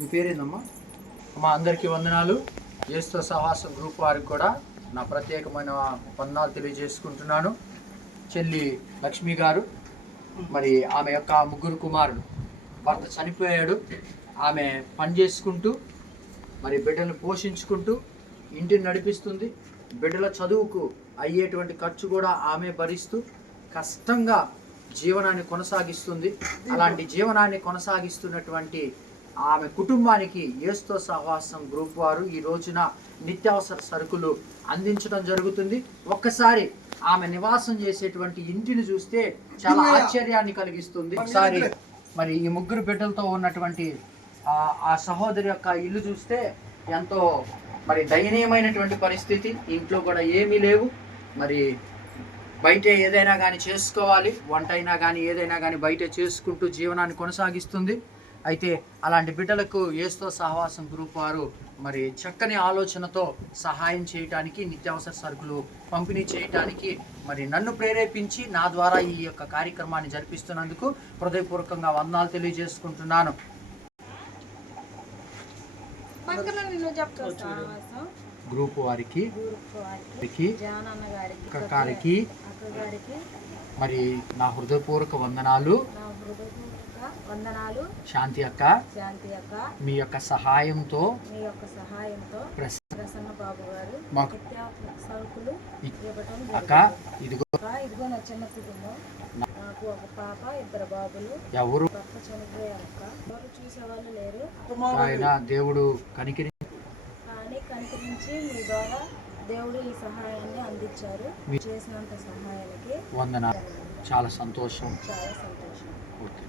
మీ పేరేందమ్మా? అమ్మా, అందరికీ వందనాలు. యేసుతో సహవాసం గ్రూప్ వారికి కూడా నా ప్రత్యేకమైన వందనాలు తెలియజేసుకుంటున్నాను. చెల్లి లక్ష్మి గారు, మరి ఆమె యొక్క ముగ్గురు కుమారులు, భర్త చనిపోయాడు. ఆమె పని చేసుకుంటూ మరి బిడ్డలను పోషించుకుంటూ ఇంటిని నడిపిస్తుంది. బిడ్డల చదువుకు అయ్యేటువంటి ఖర్చు కూడా ఆమె భరిస్తూ కష్టంగా జీవనాన్ని కొనసాగిస్తుంది. అలాంటి జీవనాన్ని కొనసాగిస్తున్నటువంటి ఆమె కుటుంబానికి యేసుతో సహవాసం గ్రూప్ వారు ఈ రోజున నిత్యావసర సరుకులు అందించడం జరుగుతుంది. ఒక్కసారి ఆమె నివాసం చేసేటువంటి ఇంటిని చూస్తే చాలా ఆశ్చర్యాన్ని కలిగిస్తుంది. ఒకసారి మరి ఈ ముగ్గురు బిడ్డలతో ఉన్నటువంటి ఆ సహోదరి యొక్క ఇల్లు చూస్తే ఎంతో మరి దయనీయమైనటువంటి పరిస్థితి. ఇంట్లో కూడా ఏమీ లేవు. మరి బయట ఏదైనా కానీ చేసుకోవాలి, వంట అయినా కానీ ఏదైనా కానీ బయట చేసుకుంటూ జీవనాన్ని కొనసాగిస్తుంది. అయితే అలాంటి బిడ్డలకు యేసుతో సహవాసం గ్రూప్ వారు మరి చక్కని ఆలోచనతో సహాయం చేయటానికి, నిత్యావసర సరుకులు పంపిణీ చేయటానికి మరి నన్ను ప్రేరేపించి నా ద్వారా ఈ యొక్క కార్యక్రమాన్ని జరిపిస్తున్నందుకు హృదయపూర్వకంగా వందనాలు తెలియజేసుకుంటున్నాను. గ్రూప్ వారికి గారికి మరి నా హృదయపూర్వక వందనాలు. శాంతి అక్క, మీ యొక్క సహాయంతో ప్రసన్న బాబు గారు సరుకులు అక్క ఇదిగో నా చిన్న కుటుంబం. నాకు ఒక పాప, ఇద్దరు బాబులు. ఎవరు భర్త చనిపోయారక్క. ఎవరు చూసేవాళ్ళు లేరు. ఆయన దేవుడు కనికరించి మీ ద్వారా దేవుడు ఈ సహాయాన్ని అందించారు. చేసినంత సహాయానికి వందనాలు. చాలా సంతోషం. చాలా సంతోషం. ఓకే.